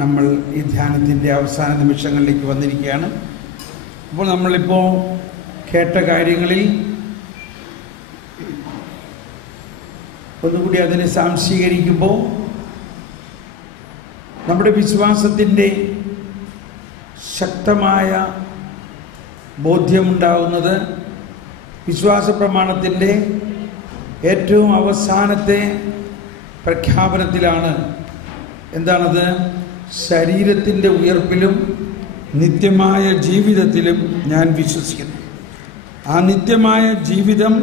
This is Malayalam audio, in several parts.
നമ്മൾ ഈ ധ്യാനത്തിൻ്റെ അവസാന നിമിഷങ്ങളിലേക്ക് വന്നിരിക്കുകയാണ്. അപ്പോൾ നമ്മളിപ്പോൾ കേട്ട കാര്യങ്ങളിൽ ഒന്നുകൂടി അതിനെ സാംശീകരിക്കുമ്പോൾ നമ്മുടെ വിശ്വാസത്തിൻ്റെ ശക്തമായ ബോധ്യമുണ്ടാകുന്നത് വിശ്വാസ പ്രമാണത്തിൻ്റെ ഏറ്റവും അവസാനത്തെ പ്രഖ്യാപനത്തിലാണ്. എന്താണത്? ശരീരത്തിൻ്റെ ഉയർപ്പിലും നിത്യമായ ജീവിതത്തിലും ഞാൻ വിശ്വസിക്കുന്നു. ആ നിത്യമായ ജീവിതം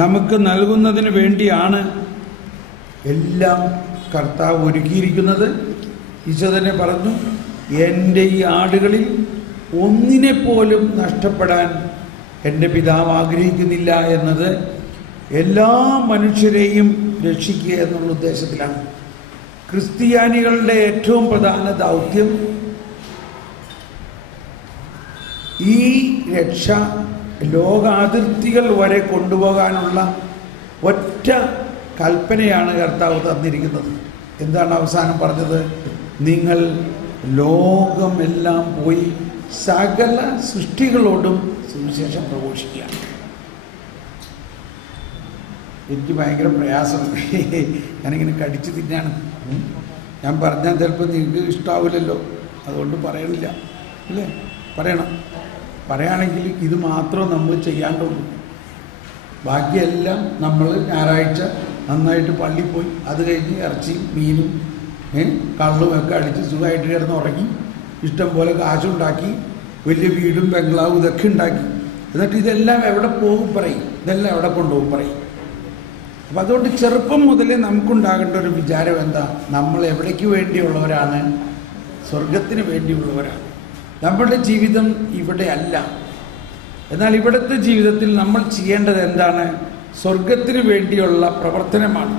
നമുക്ക് നൽകുന്നതിന് വേണ്ടിയാണ് എല്ലാം കർത്താവ് ഒരുക്കിയിരിക്കുന്നത്. ഈശോ തന്നെ പറഞ്ഞു, എൻ്റെ ഈ ആടുകളിൽ ഒന്നിനെപ്പോലും നഷ്ടപ്പെടാൻ എൻ്റെ പിതാവ് ആഗ്രഹിക്കുന്നില്ല എന്നത് എല്ലാ മനുഷ്യരെയും രക്ഷിക്കുക എന്നുള്ള ഉദ്ദേശത്തിലാണ്. ക്രിസ്ത്യാനികളുടെ ഏറ്റവും പ്രധാന ദൗത്യം ഈ രക്ഷ ലോകാതിർത്തികൾ വരെ കൊണ്ടുപോകാനുള്ള ഒറ്റ കൽപ്പനയാണ് കർത്താവ് തന്നിരിക്കുന്നത്. എന്താണ് അവസാനം പറഞ്ഞത്? നിങ്ങൾ ലോകമെല്ലാം പോയി സകല സൃഷ്ടികളോടും സുവിശേഷം പ്രഘോഷിക്കുക. എനിക്ക് ഭയങ്കര പ്രയാസമാണ്, ഞാനിങ്ങനെ കടിച്ചു തിന്നാണ്. ഞാൻ പറഞ്ഞാൽ ചിലപ്പോൾ നിങ്ങൾക്ക് ഇഷ്ടാവില്ലല്ലോ, അതുകൊണ്ട് പറയണില്ല അല്ലേ? പറയണം. പറയുകയാണെങ്കിൽ ഇത് മാത്രം നമ്മൾ ചെയ്യാണ്ടുള്ളൂ. ബാക്കിയെല്ലാം നമ്മൾ ഞായറാഴ്ച നന്നായിട്ട് പള്ളിയിൽ പോയി അത് കഴിഞ്ഞ് ഇറച്ചിയും മീനും കള്ളും ഒക്കെ അടിച്ച് സുഖമായിട്ട് കിടന്ന് ഉറങ്ങി ഇഷ്ടം പോലെ കാശുണ്ടാക്കി വലിയ വീടും ബംഗ്ലാവും ഇതൊക്കെ ഉണ്ടാക്കി. എന്നിട്ട് ഇതെല്ലാം എവിടെ പോകും പറയും, ഇതെല്ലാം എവിടെ കൊണ്ടുപോകും പറയും. അപ്പം അതുകൊണ്ട് ചെറുപ്പം മുതലേ നമുക്കുണ്ടാകേണ്ട ഒരു വിചാരം എന്താ? നമ്മൾ എവിടേക്ക് വേണ്ടിയുള്ളവരാണ്? സ്വർഗത്തിന് വേണ്ടിയുള്ളവരാണ്. നമ്മളുടെ ജീവിതം ഇവിടെ അല്ല. എന്നാൽ ഇവിടുത്തെ ജീവിതത്തിൽ നമ്മൾ ചെയ്യേണ്ടത് എന്താണ്? സ്വർഗത്തിന് വേണ്ടിയുള്ള പ്രവർത്തനമാണ്.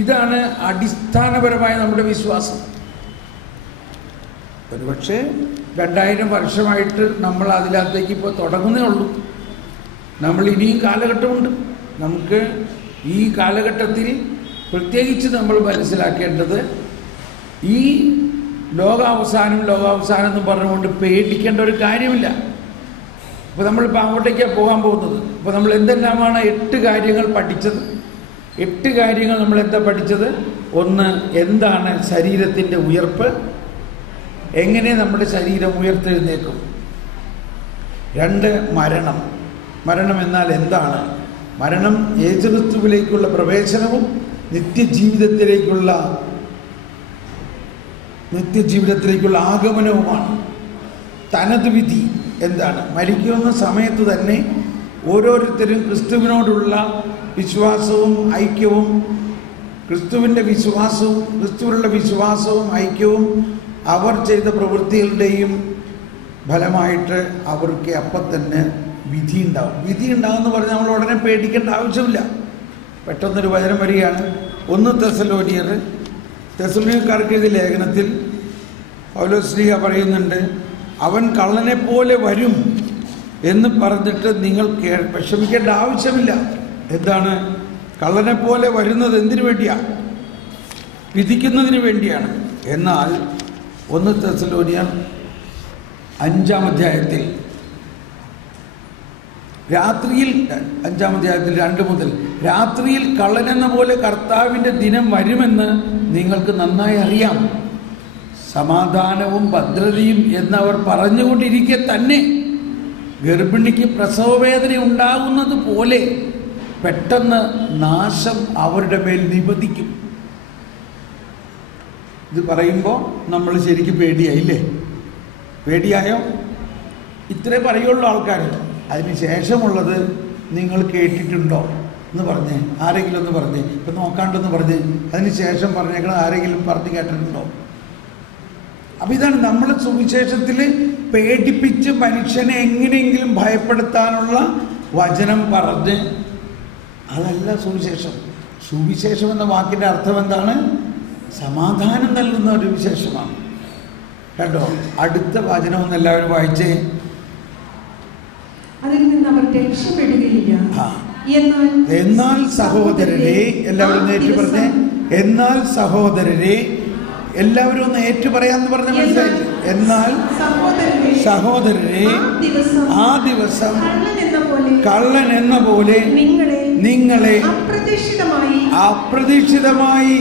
ഇതാണ് അടിസ്ഥാനപരമായ നമ്മുടെ വിശ്വാസം. ഒരുപക്ഷെ 2000 വർഷമായിട്ട് നമ്മൾ അതിനകത്തേക്ക് ഇപ്പോൾ തുടങ്ങുന്നേ ഉള്ളൂ. നമ്മൾ ഇനിയും കാലഘട്ടമുണ്ട്. നമുക്ക് ഈ കാലഘട്ടത്തിൽ പ്രത്യേകിച്ച് നമ്മൾ മനസ്സിലാക്കേണ്ടത് ഈ ലോകാവസാനം എന്ന് പറഞ്ഞുകൊണ്ട് പേടിക്കേണ്ട ഒരു കാര്യമില്ല. ഇപ്പോൾ നമ്മളിപ്പോൾ അങ്ങോട്ടേക്കാണ് പോകാൻ പോകുന്നത്. അപ്പോൾ നമ്മൾ എന്തെല്ലാമാണ് 8 കാര്യങ്ങൾ പഠിച്ചത്. 8 കാര്യങ്ങൾ നമ്മൾ എന്താ പഠിച്ചത്? 1, എന്താണ് ശരീരത്തിൻ്റെ ഉയർപ്പ്, എങ്ങനെ നമ്മുടെ ശരീരം ഉയർത്തെഴുന്നേക്കും. 2, മരണം എന്നാൽ എന്താണ്? മരണം യേശുക്രിസ്തുവിലേക്കുള്ള പ്രവേശനവും നിത്യജീവിതത്തിലേക്കുള്ള ആഗമനവുമാണ്. തനത് വിധി എന്താണ്? മരിക്കുന്ന സമയത്ത് തന്നെ ഓരോരുത്തരും ക്രിസ്തുവിനോടുള്ള വിശ്വാസവും ഐക്യവും ക്രിസ്തുവിലുള്ള വിശ്വാസവും ഐക്യവും അവർ ചെയ്ത പ്രവൃത്തികളുടെയും ഫലമായിട്ട് അവർക്ക് അപ്പം തന്നെ വിധി ഉണ്ടാവും എന്ന് പറഞ്ഞാൽ നമ്മൾ ഉടനെ പേടിക്കേണ്ട ആവശ്യമില്ല. പെട്ടെന്നൊരു വചനം വരികയാണ്. 1 തെസ്സലോനിയർക്കാർക്ക് എഴുതിയ ലേഖനത്തിൽ പൗലോസ്ലീഹ പറയുന്നുണ്ട്, അവൻ കള്ളനെ പോലെ വരും എന്ന് പറഞ്ഞിട്ട് നിങ്ങൾ വിഷമിക്കേണ്ട ആവശ്യമില്ല. എന്താണ്? കള്ളനെ പോലെ വരുന്നത് എന്തിനു വേണ്ടിയാണ്? വിധിക്കുന്നതിന് വേണ്ടിയാണ്. എന്നാൽ 1 തെസ്സലോനിയർ 5-ാം അധ്യായത്തിൽ രാത്രിയിൽ 5-ാം അധ്യായത്തിൽ 2 മുതൽ രാത്രിയിൽ കള്ളനെന്ന പോലെ കർത്താവിൻ്റെ ദിനം വരുമെന്ന് നിങ്ങൾക്ക് നന്നായി അറിയാം. സമാധാനവും ഭദ്രതയും എന്നവർ പറഞ്ഞുകൊണ്ടിരിക്കെ തന്നെ ഗർഭിണിക്ക് പ്രസവവേദന ഉണ്ടാകുന്നത് പോലെ പെട്ടെന്ന് നാശം അവരുടെ മേൽ നിപതിക്കും. ഇത് പറയുമ്പോൾ നമ്മൾ ശരിക്കും പേടിയായില്ലേ? പേടിയായോ? ഇത്രേ പറയുള്ളൂ ആൾക്കാർ. അതിന് ശേഷമുള്ളത് നിങ്ങൾ കേട്ടിട്ടുണ്ടോ എന്ന് പറഞ്ഞേ, ആരെങ്കിലും ഒന്ന് പറഞ്ഞേ. ഇപ്പം നോക്കാണ്ടെന്ന് പറഞ്ഞേ, അതിന് ശേഷം പറഞ്ഞേക്കണം ആരെങ്കിലും പറഞ്ഞ് കേട്ടിട്ടുണ്ടോ? അപ്പം ഇതാണ് നമ്മൾ സുവിശേഷത്തിൽ പേടിപ്പിച്ച് മനുഷ്യനെ എങ്ങനെയെങ്കിലും ഭയപ്പെടുത്താനുള്ള വചനം പറഞ്ഞ്, അതല്ല സുവിശേഷം. സുവിശേഷം എന്ന വാക്കിൻ്റെ അർത്ഥം എന്താണ്? സമാധാനം നൽകുന്ന ഒരു വിശേഷമാണ്. കേട്ടോ? അടുത്ത വചനം ഒന്ന് എല്ലാവരും വായിച്ചേ. അതിൽ നിന്ന് അവർ രക്ഷപ്പെടുകയില്ല. എന്നാൽ സഹോദരരെ, എല്ലാവരും നേരിട്ട് പറഞ്ഞേ, എന്നാൽ സഹോദരരെ, എല്ലാവരും ഒന്ന് ഏറ്റു പറയാന്ന് പറഞ്ഞ മനസ്സിലായില്ലേ? എന്നാൽ സഹോദരരെ, ആ ദിവസം കള്ളൻ എന്ന പോലെ നിങ്ങളെ അപ്രതീക്ഷിതമായി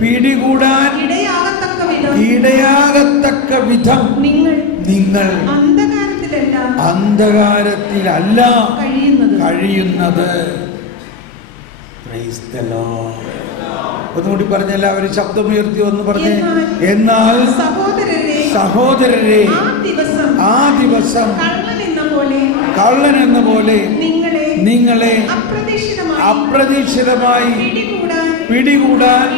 പിടികൂടാൻ ഇടയാകത്തക്ക വിധം നിങ്ങൾ അന്ധകാരത്തിലല്ല കഴിയുന്നത്. ഒന്നുകൂടി പറഞ്ഞ എല്ലാവരും ശബ്ദമുയർത്തി ഒന്ന് പറഞ്ഞേ. എന്നാൽ സഹോദരരെ, ആ ദിവസം കള്ളൻ എന്ന പോലെ നിങ്ങളെ അപ്രതീക്ഷിതമായി പിടികൂടാൻ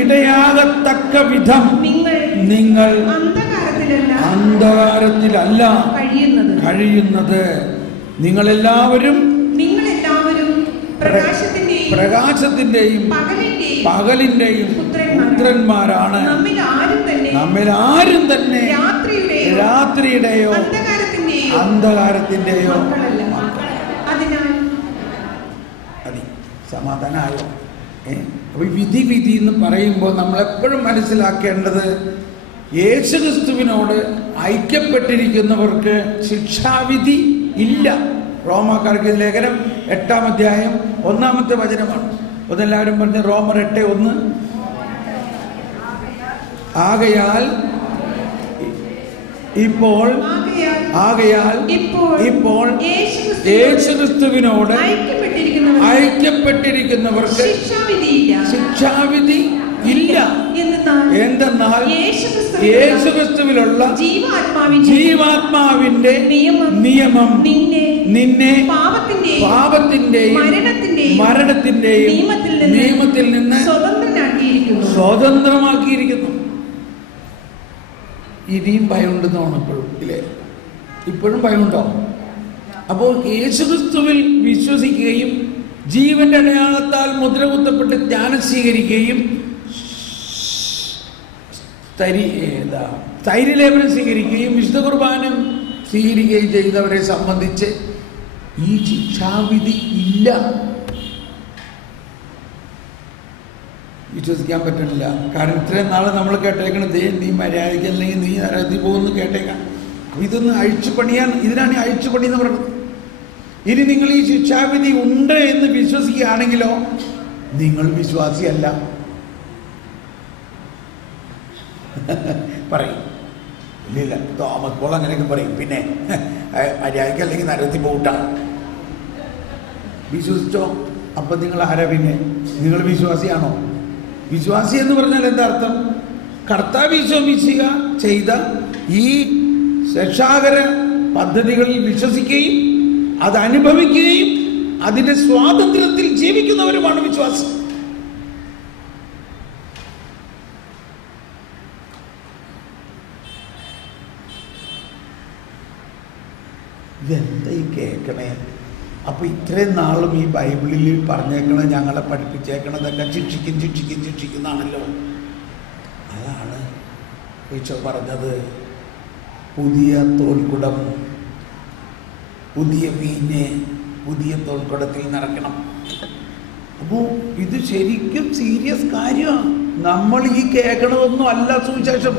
ഇടയാകത്തക്ക വിധം നിങ്ങൾ അന്ധകാരത്തിലല്ല കഴിയുന്നത്. നിങ്ങളെല്ലാവരും പ്രകാശത്തിന്റെയും പകലിന്റെയും പുത്രന്മാരാണ്. നമ്മിൽ ആരും തന്നെ രാത്രിയുടെയോ അന്ധകാരത്തിന്റെയോ സമാധാനമായോ? അപ്പൊ വിധി എന്ന് പറയുമ്പോൾ നമ്മൾ എപ്പോഴും മനസ്സിലാക്കേണ്ടത്, യേശുക്രിസ്തുവിനോട് ഐക്യപ്പെട്ടിരിക്കുന്നവർക്ക് ശിക്ഷാവിധി ഇല്ല. റോമാക്കാർക്ക് ലേഖനം 8-ാം അധ്യായം 1-ാമത്തെ വചനമാണ്. അതെല്ലാവരും പറഞ്ഞ് റോമർ 8:1. ആകയാൽ ഇപ്പോൾ യേശുക്രിസ്തുവിനോട് ഐക്യപ്പെട്ടിരിക്കുന്നവർക്ക് ശിക്ഷാവിധി ഇല്ല. എന്തെന്നാൽ യേശുക്രിസ്തുവിലുള്ള ജീവാത്മാവിന്റെ നിയമം നിന്നെ പാപത്തിന്റെയും മരണത്തിന്റെയും നിയമത്തിൽ നിന്ന് സ്വതന്ത്രമാക്കിയിരിക്കുന്നു. ഇനിയും ഭയമുണ്ടെന്നാണ് ഇപ്പോഴും, ഇല്ലേ? ഇപ്പോഴും ഭയമുണ്ടോ? അപ്പോൾ യേശുക്രിസ്തുവിൽ വിശ്വസിക്കുകയും ജീവന്റെ അടയാളത്താൽ മുദ്ര കുത്തപ്പെട്ട് ജ്ഞാനം സ്വീകരിക്കുകയും സ്ഥൈര്യലേപനം സ്വീകരിക്കുകയും വിശുദ്ധ കുർബാനം സ്വീകരിക്കുകയും ചെയ്തവരെ സംബന്ധിച്ച് ഈ ശിക്ഷാവിധി ഇല്ല. വിശ്വസിക്കാൻ പറ്റുന്നില്ല. കാരണം ഇത്രയും നാളെ നമ്മൾ കേട്ടേക്കണത് നീ മര്യാദയ്ക്ക് അല്ലെങ്കിൽ നീ നരകത്തിൽ പോകുമെന്ന് കേട്ടേക്കാം. ഇതൊന്ന് അഴിച്ചുപണിയാൻ, ഇതിനാണ് അഴിച്ചുപണി എന്ന് പറയുന്നത്. ഇനി നിങ്ങൾ ഈ ശിക്ഷാവിധി ഉണ്ട് എന്ന് വിശ്വസിക്കുകയാണെങ്കിലോ നിങ്ങൾ വിശ്വാസിയല്ല. പറയും ഇല്ല, തോമസ് പോൾ അങ്ങനെയൊക്കെ പറയും. പിന്നെ മര്യാദയ്ക്ക് അല്ലെങ്കിൽ നരകത്തിൽ പോയിട്ടാണ്. വിശ്വസിച്ചോ? അപ്പം നിങ്ങൾ ആരാ? പിന്നെ നിങ്ങൾ വിശ്വാസിയാണോ? വിശ്വാസി എന്ന് പറഞ്ഞാൽ എന്താ അർത്ഥം? കർത്താവ് ഈശോമിശിഹ ചെയ്ത ഈ രക്ഷാകര പദ്ധതികളിൽ വിശ്വസിക്കുകയും അത് അനുഭവിക്കുകയും അതിന്റെ സ്വാതന്ത്ര്യത്തിൽ ജീവിക്കുന്നവരുമാണ് വിശ്വാസം. ഇതെന്താ ഈ കേൾക്കണേ? അപ്പൊ ഇത്രയും നാളും ഈ ബൈബിളിൽ പറഞ്ഞേക്കണത്, ഞങ്ങളെ പഠിപ്പിച്ചേക്കണതെല്ലാം ശിക്ഷിക്കുന്നതാണല്ലോ. അതാണ് ഈശോ പറഞ്ഞത്, പുതിയ തോൽക്കുടം, പുതിയ വീഞ്ഞ് പുതിയ തോൽക്കുടത്തിൽ നിറയ്ക്കണം. അപ്പോൾ ഇത് ശരിക്കും സീരിയസ് കാര്യമാണ്. നമ്മൾ ഈ കേൾക്കണതൊന്നും അല്ല സുവിശേഷം.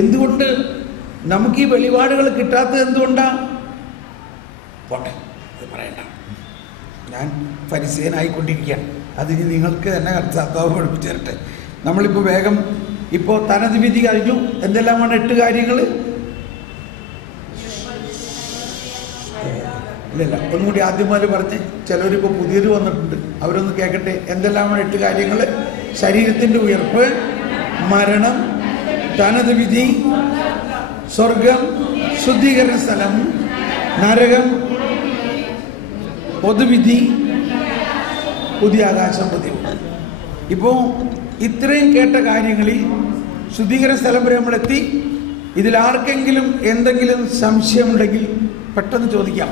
എന്തുകൊണ്ട് നമുക്ക് ഈ വെളിപാടുകൾ കിട്ടാത്തത് എന്തുകൊണ്ടാ? പോട്ടെ, അത് പറയണ്ട. ഞാൻ ഫരിസേനായിക്കൊണ്ടിരിക്കുകയാണ്. അതിന് നിങ്ങൾക്ക് തന്നെ കർത്താവ് പഠിപ്പിച്ചു തരട്ടെ. നമ്മളിപ്പോൾ വേഗം ഇപ്പോൾ തനത് വിധി കഴിഞ്ഞു. എന്തെല്ലാമാണ് 8 കാര്യങ്ങൾ? ഇല്ലല്ല, ഒന്നും കൂടി ആദ്യം മുതൽ പറഞ്ഞ്. ചിലവരിപ്പോൾ പുതിയത് വന്നിട്ടുണ്ട്, അവരൊന്ന് കേൾക്കട്ടെ. എന്തെല്ലാമാണ് 8 കാര്യങ്ങൾ? ശരീരത്തിൻ്റെ ഉയർപ്പ്, മരണം, തനത് വിധി, സ്വർഗം, ശുദ്ധീകരണ സ്ഥലം, നരകം, പൊതുവിധി, പുതിയ ആകാശം, പുതിയ. ഇപ്പോൾ ഇത്രയും കേട്ട കാര്യങ്ങളിൽ ശുദ്ധീകരണ സ്ഥലം വരെ നമ്മളെത്തി. ഇതിൽ ആർക്കെങ്കിലും എന്തെങ്കിലും സംശയമുണ്ടെങ്കിൽ പെട്ടെന്ന് ചോദിക്കാം.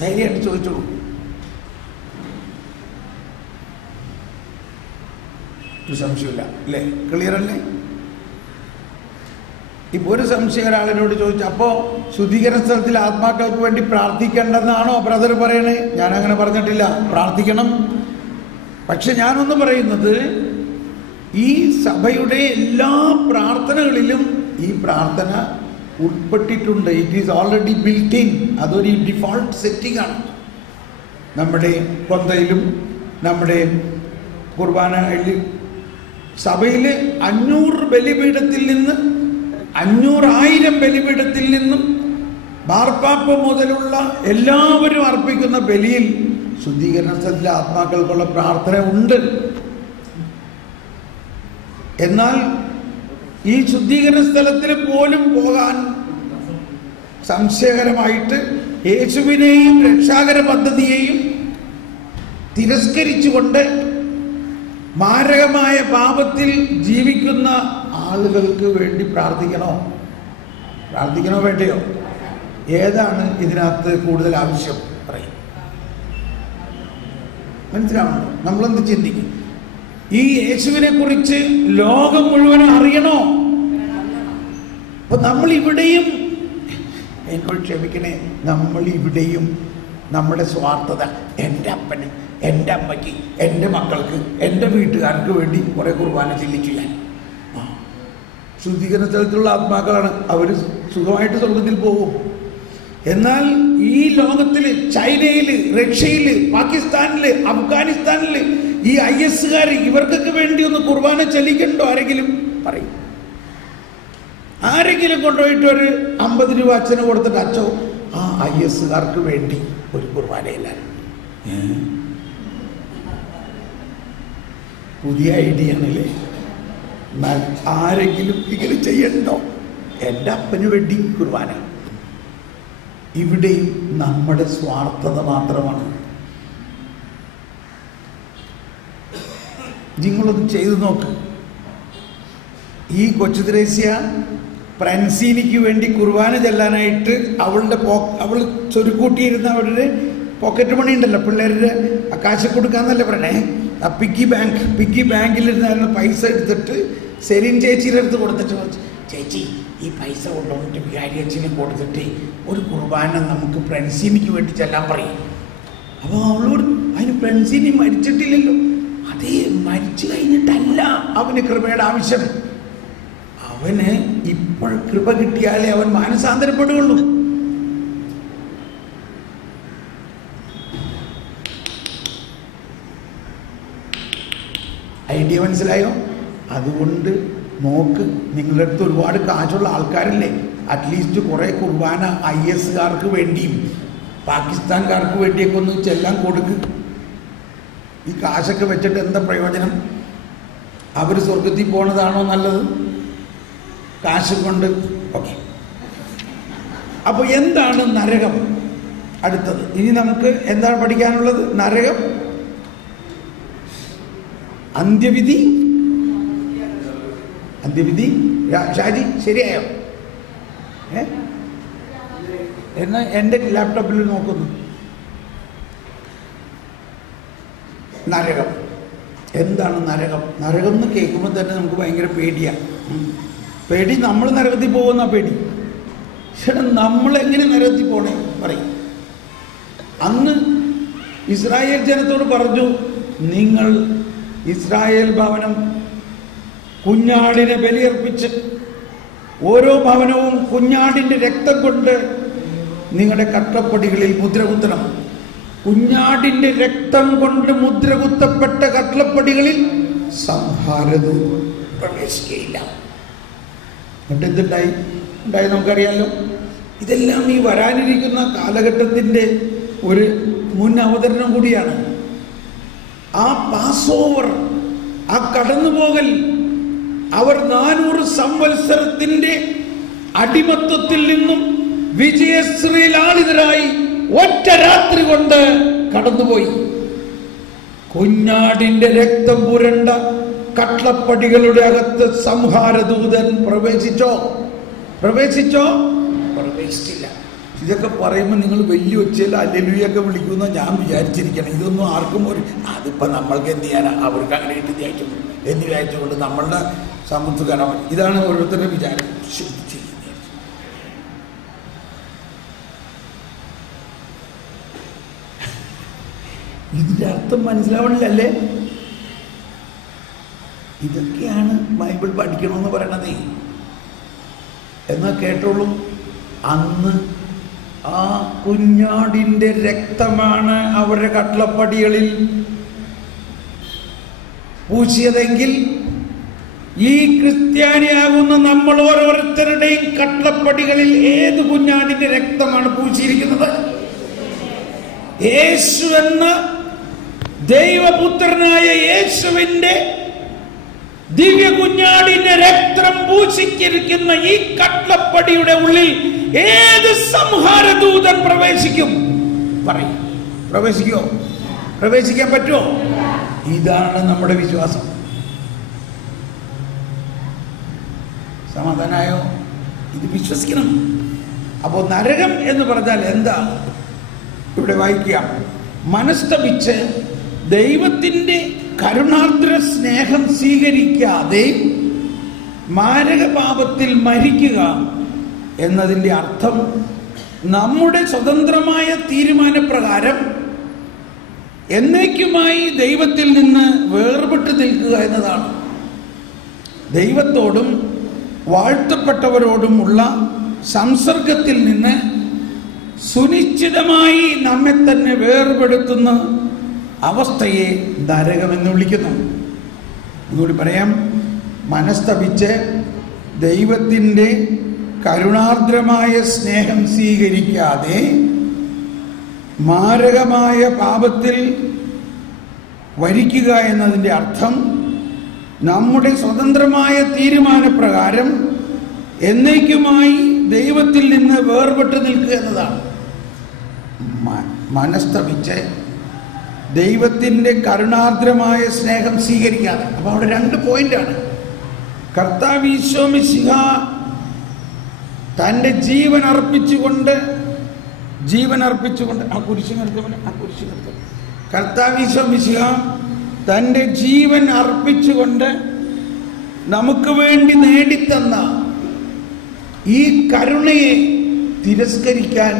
ധൈര്യമായിട്ട് ചോദിച്ചോളൂ. ഒരു സംശയമില്ല, അല്ലേ? ക്ലിയർ അല്ലേ? ഇപ്പോൾ ഒരു സംശയം ഒരാളിനോട് ചോദിച്ചു, അപ്പോൾ ശുദ്ധീകരണ സ്ഥലത്തിൽ ആത്മാക്കൾക്ക് വേണ്ടി പ്രാർത്ഥിക്കേണ്ടെന്നാണോ ബ്രദർ പറയണേ? ഞാനങ്ങനെ പറഞ്ഞിട്ടില്ല, പ്രാർത്ഥിക്കണം. പക്ഷെ ഞാനൊന്ന് പറയുന്നത്, ഈ സഭയുടെ എല്ലാ പ്രാർത്ഥനകളിലും ഈ പ്രാർത്ഥന ഉൾപ്പെട്ടിട്ടുണ്ട്. It is already built in. അതൊരു ഡിഫോൾട്ട് സെറ്റിംഗ് ആണ്. നമ്മുടെ കൊന്തയിലും നമ്മുടെ കുർബാനയിൽ സഭയിൽ 500 ബലിപീഠത്തിൽ നിന്ന് 500,000 ബലിപീഠത്തിൽ നിന്നും മാർപ്പാപ്പ മുതലുള്ള എല്ലാവരും അർപ്പിക്കുന്ന ബലിയിൽ ശുദ്ധീകരണ സ്ഥലത്തിലെ ആത്മാക്കൾക്കുള്ള പ്രാർത്ഥന ഉണ്ട്. എന്നാൽ ഈ ശുദ്ധീകരണ സ്ഥലത്തിൽ പോലും പോകാൻ സംശയകരമായിട്ട് യേശുവിനെയും രക്ഷാകര പദ്ധതിയെയും തിരസ്കരിച്ചുകൊണ്ട് മാരകമായ പാപത്തിൽ ജീവിക്കുന്ന ആളുകൾക്ക് വേണ്ടി പ്രാർത്ഥിക്കണോ വേണ്ടയോ? ഏതാണ് ഇതിനകത്ത് കൂടുതൽ ആവശ്യം? പറയും. മനസ്സിലാവണം. നമ്മളെന്ത് ചിന്തിക്കും? ഈ യേശുവിനെ കുറിച്ച് ലോകം മുഴുവൻ അറിയണോ? അപ്പൊ നമ്മളിവിടെയും, എന്നോട് ക്ഷമിക്കണേ, നമ്മളിവിടെയും നമ്മുടെ സ്വാർത്ഥത, എൻ്റെ അപ്പന്, എൻ്റെ അമ്മയ്ക്ക്, എൻ്റെ മക്കൾക്ക്, എൻ്റെ വീട്ടുകാർക്ക് വേണ്ടി കുറെ കുർബാന ചെല്ലിച്ചു ഞാൻ. ശുദ്ധീകരണ സ്ഥലത്തിലുള്ള ആത്മാക്കളാണ്, അവർ സുഖമായിട്ട് സ്വർഗത്തിൽ പോകും. എന്നാൽ ഈ ലോകത്തിൽ ചൈനയിൽ, റഷ്യയിൽ, പാകിസ്ഥാനിൽ, അഫ്ഗാനിസ്ഥാനിൽ ഈ IS-കാർ ഇവർക്കൊക്കെ വേണ്ടി ഒന്ന് കുർബാന ചെല്ലിക്കണ്ടോ? ആരെങ്കിലും പറയും. ആരെങ്കിലും കൊണ്ടുപോയിട്ട് ഒരു 50 രൂപ അച്ഛന് കൊടുത്തിട്ട്, അച്ഛോ ആ IS-കാർക്ക് വേണ്ടി ഒരു കുർബാനയില്ല. പുതിയ ഐഡിയ ആണല്ലേ. ആരെങ്കിലും ഇങ്ങനെ ചെയ്യണ്ടോ? എൻ്റെ അപ്പന് വേണ്ടി കുർബാന. ഇവിടെയും നമ്മുടെ സ്വാർത്ഥത മാത്രമാണ്. നിങ്ങളൊന്ന് ചെയ്തു നോക്ക്. ഈ കൊച്ചു ത്രേസ്യ ഫ്രാൻസീനിക്ക് വേണ്ടി കുർബാന ചെല്ലാനായിട്ട് അവൾ ചൊരുക്കൂട്ടിയിരുന്ന അവരുടെ പോക്കറ്റ് മണി ഉണ്ടല്ലോ, പിള്ളേരുടെ കാശ് കൊടുക്കാന്നല്ലേ പറയണേ, ആ പിഗ്ഗി ബാങ്കിലിരുന്ന പൈസ എടുത്തിട്ട് സെലിൻ ചേച്ചിയുടെ അടുത്ത് കൊടുത്തിട്ട്, ചേച്ചി ഈ പൈസ കൊണ്ടുവന്നിട്ട് വികാരി അച്ഛനെ കൊടുത്തിട്ട് ഒരു കുർബാന നമുക്ക് ഫ്രൻസിനിക്ക് വേണ്ടി ചെല്ലാൻ പറയും. അപ്പോൾ അവളോട്, അതിന് ഫ്രൻസിനി മരിച്ചിട്ടില്ലല്ലോ. അതേ, മരിച്ചു കഴിഞ്ഞിട്ടല്ല അവന് കൃപയുടെ ആവശ്യം. അവന് ഇപ്പോൾ കൃപ കിട്ടിയാലേ അവൻ മാനസാന്തരപ്പെടുകയുള്ളൂ. ഐഡിയ മനസ്സിലായോ? അതുകൊണ്ട് നോക്ക്, നിങ്ങളുടെ അടുത്ത് ഒരുപാട് കാശുള്ള ആൾക്കാരില്ലേ, അറ്റ്ലീസ്റ്റ് കുറേ കുർബാന IS-കാർക്ക് വേണ്ടിയും പാകിസ്ഥാൻകാർക്ക് വേണ്ടിയൊക്കെ ഒന്ന് ചെല്ലാൻ കൊടുക്ക്. ഈ കാശൊക്കെ വെച്ചിട്ട് എന്താ പ്രയോജനം? അവർ സ്വർഗത്തിൽ പോണതാണോ നല്ലത്? കാശ് കൊണ്ട്. ഓക്കെ, അപ്പോൾ എന്താണ് നരകം? അടുത്തത് ഇനി നമുക്ക് എന്താണ് പഠിക്കാനുള്ളത്? നരകം, അന്ത്യവിധി. ഷാജി ശരിയായോ? എന്നാ എൻ്റെ ലാപ്ടോപ്പിൽ നോക്കുന്നു. നരകം എന്താണ്? നരകം എന്ന് കേൾക്കുമ്പോൾ തന്നെ നമുക്ക് ഭയങ്കര പേടിയാണ്. പേടി, നമ്മൾ നരകത്തിൽ പോകുന്ന പേടി. ചേട്ടാ, നമ്മളെങ്ങനെ നരകത്തിൽ പോണേ പറയും. അന്ന് ഇസ്രായേൽ ജനത്തോട് പറഞ്ഞു, നിങ്ങൾ ഇസ്രായേൽ ഭവനം കുഞ്ഞാടിനെ ബലിയർപ്പിച്ച് ഓരോ ഭവനവും കുഞ്ഞാടിൻ്റെ രക്തം കൊണ്ട് നിങ്ങളുടെ കട്ടപ്പടികളിൽ മുദ്രകുത്തണം. കുഞ്ഞാടിൻ്റെ രക്തം കൊണ്ട് മുദ്രകുത്തപ്പെട്ട കട്ടളപ്പടികളിൽ സംഹാരദൂതൻ പ്രവേശിക്കുകയില്ല. എന്നിട്ട് എന്തുണ്ടായി നമുക്കറിയാലോ. ഇതെല്ലാം ഈ വരാനിരിക്കുന്ന കാലഘട്ടത്തിൻ്റെ ഒരു മുൻ അവതരണം കൂടിയാണ്. ആ പാസ് ഓവർ, ആ കടന്നുപോകൽ, അവർ 400 സംവത്സരത്തിന്റെ അടിമത്വത്തിൽ നിന്നും വിജയശ്രീലാളിതരായി ഒറ്റ രാത്രി കൊണ്ട് കടന്നുപോയി. കുഞ്ഞാടിന്റെ രക്തം പുരണ്ട കട്ടളപ്പടികളുടെ അകത്ത് സംഹാരദൂതൻ പ്രവേശിച്ചില്ല. ഇതൊക്കെ പറയുമ്പോൾ നിങ്ങൾ വലിയ ഒച്ചയിൽ ഹല്ലേലൂയൊക്കെ വിളിക്കുമെന്ന് ഞാൻ വിചാരിച്ചിരിക്കണം. ഇതൊന്നും ആർക്കും അതിപ്പോൾ നമ്മൾക്ക് എന്ത് ചെയ്യാനാ, അവർക്ക് അങ്ങനെ എന്ന് വിചാരിച്ചുകൊണ്ട് നമ്മളുടെ സമ്പത്ത് കനം. ഇതാണ് ഓരോരുത്തരുടെ വിചാരം. ഇതിൻ്റെ അർത്ഥം മനസ്സിലാവണില്ലല്ലേ? ഇതൊക്കെയാണ് ബൈബിൾ പഠിക്കണമെന്ന് പറയണത്. എന്നാൽ കേട്ടോളൂ, അന്ന് ആ കുഞ്ഞാടിൻ്റെ രക്തമാണ് അവരുടെ കട്ടിളപ്പടികളിൽ പൂശിയതെങ്കിൽ ഈ ക്രിസ്ത്യാനിയാകുന്ന നമ്മൾ ഓരോരുത്തരുടെയും കട്ടിളപ്പടികളിൽ ഏത് കുഞ്ഞാടിന്റെ രക്തമാണ് പൂശിയിരിക്കുന്നത്? യേശു എന്ന ദൈവപുത്രനായ യേശുവിന്റെ ദിവ്യ കുഞ്ഞാടിന്റെ രക്തം പൂശിച്ചിരിക്കുന്ന ഈ കട്ടിളപ്പടിയുടെ ഉള്ളിൽ ഏത് സംഹാരദൂതൻ പ്രവേശിക്കും? പറയും. പ്രവേശിക്കോ? പ്രവേശിക്കാൻ പറ്റുമോ? ഇതാണ് നമ്മുടെ വിശ്വാസം. സമാധാനായോ? ഇത് വിശ്വസിക്കണം. അപ്പോൾ നരകം എന്ന് പറഞ്ഞാൽ എന്താ? ഇവിടെ വായിക്കാം. മനസ്തപിച്ച് ദൈവത്തിൻ്റെ കരുണാർദ്ര സ്നേഹം സ്വീകരിക്കാതെ മാരകപാപത്തിൽ മരിക്കുക എന്നതിൻ്റെ അർത്ഥം നമ്മുടെ സ്വതന്ത്രമായ തീരുമാനപ്രകാരം എന്നേക്കുമായി ദൈവത്തിൽ നിന്ന് വേർപെട്ട് നിൽക്കുക എന്നതാണ്. ദൈവത്തോടും വാഴ്ത്തപ്പെട്ടവരോടുമുള്ള സംസർഗത്തിൽ നിന്ന് സുനിശ്ചിതമായി നമ്മെ തന്നെ വേർപെടുത്തുന്ന അവസ്ഥയെ നരകമെന്ന് വിളിക്കുന്നു. ഒന്നുകൂടി പറയാം. മനസ്തപിച്ച് ദൈവത്തിൻ്റെ കരുണാർദ്രമായ സ്നേഹം സ്വീകരിക്കാതെ മാരകമായ പാപത്തിൽ വരിക്കുക എന്നതിൻ്റെ അർത്ഥം നമ്മുടെ സ്വതന്ത്രമായ തീരുമാനപ്രകാരം എന്നേക്കുമായി ദൈവത്തിൽ നിന്ന് വേർപെട്ട് നിൽക്കുക എന്നതാണ്. മനസ്തപിച്ച് ദൈവത്തിൻ്റെ കരുണാർദ്രമായ സ്നേഹം സ്വീകരിക്കാതെ. അപ്പോൾ അവിടെ 2 പോയിന്റാണ്. കർത്താവ് ഈശോ മിശിഹ തൻ്റെ ജീവൻ അർപ്പിച്ചുകൊണ്ട് ആ കുരിശ് നിർത്തുമ്പോൾ കർത്താവ് ഈശോ മിശിഹ തൻ്റെ ജീവൻ അർപ്പിച്ചുകൊണ്ട് നമുക്ക് വേണ്ടി നേടിത്തന്ന ഈ കരുണയെ തിരസ്കരിക്കാൻ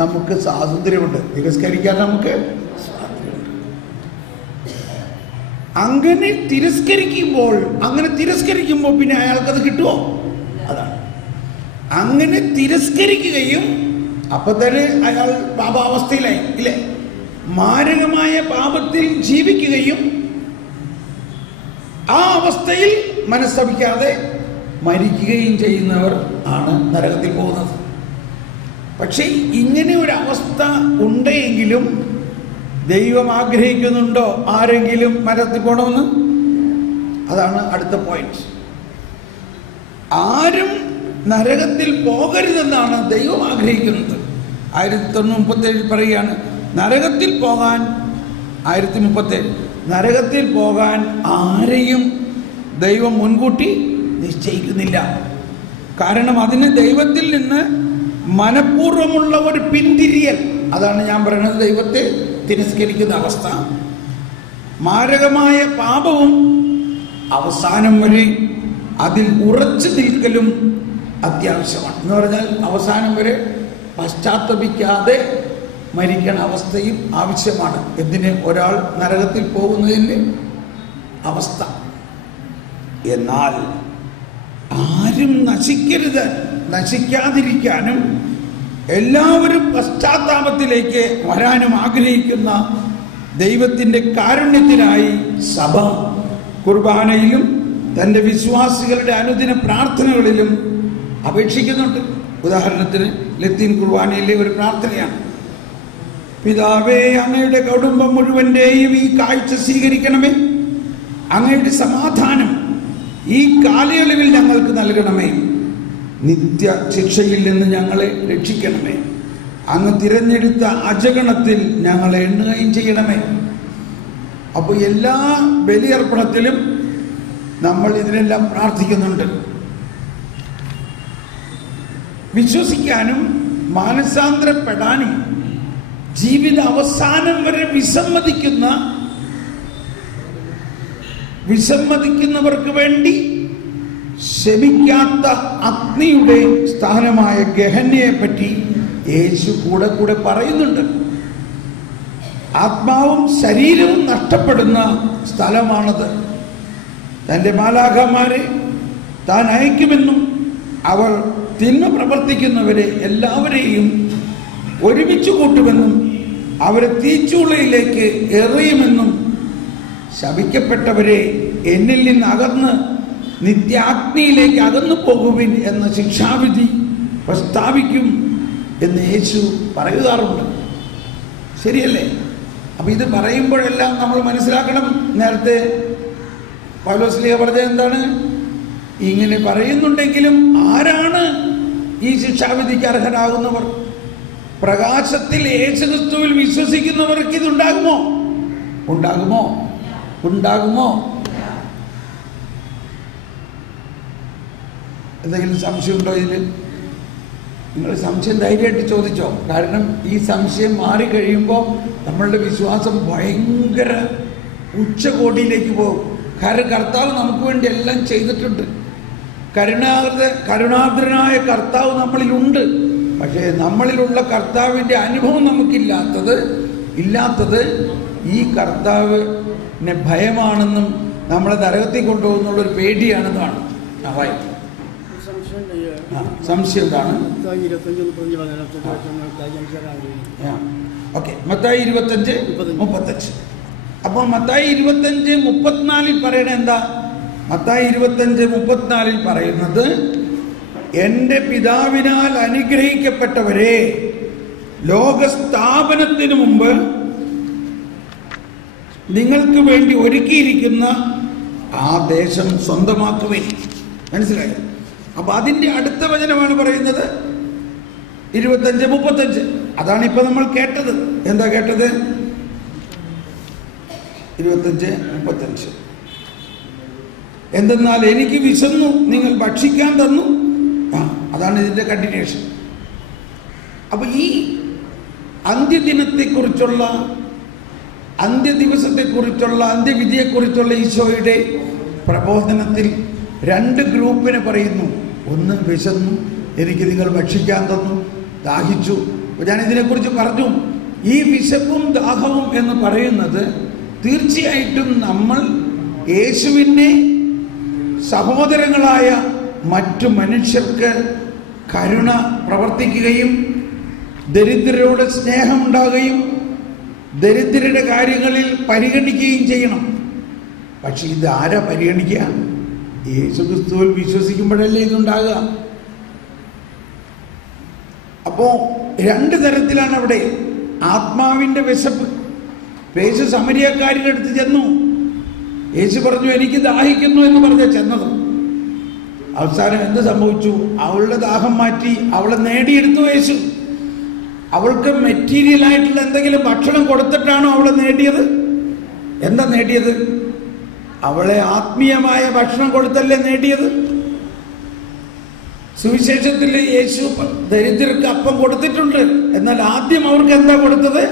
നമുക്ക് സ്വാതന്ത്ര്യമുണ്ട്. തിരസ്കരിക്കാൻ നമുക്ക് സ്വാതന്ത്ര്യമുണ്ട്. അങ്ങനെ തിരസ്കരിക്കുമ്പോൾ പിന്നെ അയാൾക്കത് കിട്ടുമോ? അതാണ്. അങ്ങനെ തിരസ്കരിക്കുകയും അപ്പൊ തന്നെ അയാൾ പാപാവസ്ഥയിലായി, ഇല്ലേ? മാരകമായ പാപത്തിൽ ജീവിക്കുകയും ആ അവസ്ഥയിൽ മനസ്തപിക്കാതെ മരിക്കുകയും ചെയ്യുന്നവർ ആണ് നരകത്തിൽ പോകുന്നത്. പക്ഷേ ഇങ്ങനെ ഒരു അവസ്ഥ ഉണ്ടെങ്കിലും ദൈവം ആഗ്രഹിക്കുന്നുണ്ടോ ആരെങ്കിലും നരകത്തിൽ പോകണമെന്ന്? അതാണ് അടുത്ത പോയിന്റ്. ആരും നരകത്തിൽ പോകരുതെന്നാണ് ദൈവം ആഗ്രഹിക്കുന്നത്. 1937 പറയുകയാണ് നരകത്തിൽ പോകാൻ. 1037 നരകത്തിൽ പോകാൻ ആരെയും ദൈവം മുൻകൂട്ടി നിശ്ചയിക്കുന്നില്ല. കാരണം അതിന് ദൈവത്തിൽ നിന്ന് മനഃപൂർവ്വമുള്ള ഒരു പിന്തിരിയൽ. അതാണ് ഞാൻ പറയുന്നത്, ദൈവത്തെ തിരസ്കരിക്കുന്ന അവസ്ഥ. മാരകമായ പാപവും അവസാനം വരെ അതിൽ ഉറച്ചു നിൽക്കലും അത്യാവശ്യമാണ്. എന്ന് പറഞ്ഞാൽ അവസാനം വരെ പശ്ചാത്തപിക്കാതെ മരിക്കണ അവസ്ഥയും ആവശ്യമാണ്. എന്തിന്? ഒരാൾ നരകത്തിൽ പോകുന്നതിൻ്റെ അവസ്ഥ. എന്നാൽ ആരും നശിക്കാതിരിക്കാനും എല്ലാവരും പശ്ചാത്താപത്തിലേക്ക് വരാനും ആഗ്രഹിക്കുന്ന ദൈവത്തിൻ്റെ കാരുണ്യത്തിനായി സഭ കുർബാനയിലും തൻ്റെ വിശ്വാസികളുടെ അനുദിന പ്രാർത്ഥനകളിലും അപേക്ഷിക്കുന്നുണ്ട്. ഉദാഹരണത്തിന് ലത്തീൻ കുർബാനയിലെ ഒരു പ്രാർത്ഥനയാണ്: പിതാവേ, അങ്ങയുടെ കുടുംബം മുഴുവൻ്റെയും ഈ കാഴ്ച സ്വീകരിക്കണമേ. അങ്ങയുടെ സമാധാനം ഈ കാലയളവിൽ ഞങ്ങൾക്ക് നൽകണമേ. നിത്യ ശിക്ഷയിൽ നിന്ന് ഞങ്ങളെ രക്ഷിക്കണമേ. അങ്ങ് തിരഞ്ഞെടുത്ത അജഗണത്തിൽ ഞങ്ങളെ എണ്ണുകയും ചെയ്യണമേ. അപ്പോൾ എല്ലാ ബലിയർപ്പണത്തിലും നമ്മൾ ഇതിനെല്ലാം പ്രാർത്ഥിക്കുന്നുണ്ട്. വിശ്വസിക്കാനും മാനസാന്തരപ്പെടാനും ജീവിത അവസാനം വരെ വിസമ്മതിക്കുന്നവർക്ക് വേണ്ടി ശമിക്കാത്ത അഗ്നിയുടെ സ്ഥാനമായ ഗഹന്യയെ പറ്റി യേശു കൂടെ പറയുന്നുണ്ട്. ആത്മാവും ശരീരവും നഷ്ടപ്പെടുന്ന സ്ഥലമാണത്. തൻ്റെ മാലാഖമാരെ താൻ അയക്കുമെന്നും അവർ തിന്മ പ്രവർത്തിക്കുന്നവരെ എല്ലാവരെയും ഒരുമിച്ച് കൂട്ടുമെന്നും അവരെ തീച്ചൂളയിലേക്ക് എറിയുമെന്നും ശപിക്കപ്പെട്ടവരെ എന്നിൽ നിന്ന് അകന്ന് നിത്യാഗ്നിയിലേക്ക് അകന്നു പോകുവിൻ എന്ന ശിക്ഷാവിധി പ്രസ്താവിക്കും എന്ന് യേശു പറയാറുണ്ട്. ശരിയല്ലേ? അപ്പൊ ഇത് പറയുമ്പോഴെല്ലാം നമ്മൾ മനസ്സിലാക്കണം, നേരത്തെ പൗലോസ്ലീഹ പറഞ്ഞത് എന്താണ്? ഇങ്ങനെ പറയുന്നുണ്ടെങ്കിലും ആരാണ് ഈ ശിക്ഷാവിധിക്ക് അർഹരാകുന്നവർ? പ്രകാശത്തിൽ യേശുക്രിസ്തുവിൽ വിശ്വസിക്കുന്നവർക്ക് ഇതുണ്ടാകുമോ? ഉണ്ടാകുമോ? ഉണ്ടാകുമോ? എന്തെങ്കിലും സംശയമുണ്ടോ ഇതിൽ? നിങ്ങൾ സംശയം ധൈര്യമായിട്ട് ചോദിച്ചോ. കാരണം ഈ സംശയം മാറിക്കഴിയുമ്പോൾ നമ്മളുടെ വിശ്വാസം ഭയങ്കര ഉച്ചകോടിയിലേക്ക് പോകും. കാരണം കർത്താവ് നമുക്ക് വേണ്ടി എല്ലാം ചെയ്തിട്ടുണ്ട്. കരുണാർദ്രനായ കർത്താവ് നമ്മളിലുണ്ട്. പക്ഷേ നമ്മളിലുള്ള കർത്താവിൻ്റെ അനുഭവം നമുക്കില്ലാത്തത് ഈ കർത്താവിനെ ഭയമാണെന്നും നമ്മളെ നരകത്തിൽ കൊണ്ടുപോകുന്നുള്ളൊരു പേടിയാണെന്നാണ്. സംശയം എന്താണ്? ഓക്കെ, മത്തായി 25:35. അപ്പോൾ മത്തായി 25:34 പറയണ എന്താ? മത്തായി 25:34 പറയുന്നത്, എൻ്റെ പിതാവിനാൽ അനുഗ്രഹിക്കപ്പെട്ടവരെ, ലോകസ്ഥാപനത്തിന് മുമ്പ് നിങ്ങൾക്ക് വേണ്ടി ഒരുക്കിയിരിക്കുന്ന ആ ദേശം സ്വന്തമാക്കുവേ. മനസ്സിലായോ? അപ്പൊ അതിന്റെ അടുത്ത വചനമാണ് പറയുന്നത് 25:35. അതാണ് ഇപ്പൊ നമ്മൾ കേട്ടത്. എന്താ കേട്ടത്? 25:35. എന്തെന്നാൽ എനിക്ക് വിശന്നു, നിങ്ങൾ ഭക്ഷിക്കാൻ തന്നു. അതാണ് ഇതിന്റെ കണ്ടിന്യൂഷൻ. അപ്പൊ ഈ അന്ത്യദിനത്തെക്കുറിച്ചുള്ള, അന്ത്യദിവസത്തെക്കുറിച്ചുള്ള, അന്ത്യവിധിയെക്കുറിച്ചുള്ള ഈശോയുടെ പ്രബോധനത്തിൽ രണ്ട് ഗ്രൂപ്പിനെ പറയുന്നു. ഒന്ന്, വിശന്നു, എനിക്ക് നിങ്ങൾ ഭക്ഷിക്കാൻ തന്നു. ദാഹിച്ചു. ഞാൻ ഇതിനെക്കുറിച്ച് പറഞ്ഞു. ഈ വിശപ്പും ദാഹവും എന്ന് പറയുന്നത് തീർച്ചയായിട്ടും നമ്മൾ യേശുവിൻ്റെ സഹോദരങ്ങളായ മറ്റു മനുഷ്യർക്ക് കരുണ പ്രവർത്തിക്കുകയും ദരിദ്രരോട് സ്നേഹമുണ്ടാകുകയും ദരിദ്രരുടെ കാര്യങ്ങളിൽ പരിഗണിക്കുകയും ചെയ്യണം. പക്ഷെ ഇത് ആരാ പരിഗണിക്കുക? യേശുക്രിസ്തുവിൽ വിശ്വസിക്കുമ്പോഴല്ലേ ഇതുണ്ടാകുക. അപ്പോ രണ്ട് തരത്തിലാണ് അവിടെ. ആത്മാവിന്റെ വിശപ്പ്. യേശു സമരിയക്കാരുടെ അടുത്ത് ചെന്നു. യേശു പറഞ്ഞു, എനിക്ക് ദാഹിക്കുന്നു എന്ന് പറഞ്ഞ ചെന്നത്. അവസാനം എന്ത് സംഭവിച്ചു? അവളുടെ ദാഹം മാറ്റി, അവളെ നേടിയെടുത്തു യേശു. അവൾക്ക് മെറ്റീരിയൽ ആയിട്ടുള്ള എന്തെങ്കിലും ഭക്ഷണം കൊടുത്തിട്ടാണോ അവളെ നേടിയത്? എന്താ നേടിയത്? അവളെ ആത്മീയമായ ഭക്ഷണം കൊടുത്തല്ലേ നേടിയത്. സുവിശേഷത്തിൽ യേശു ദരിദ്രർക്ക് അപ്പം കൊടുത്തിട്ടുണ്ട്. എന്നാൽ ആദ്യം അവർക്ക് എന്താ കൊടുത്തത്?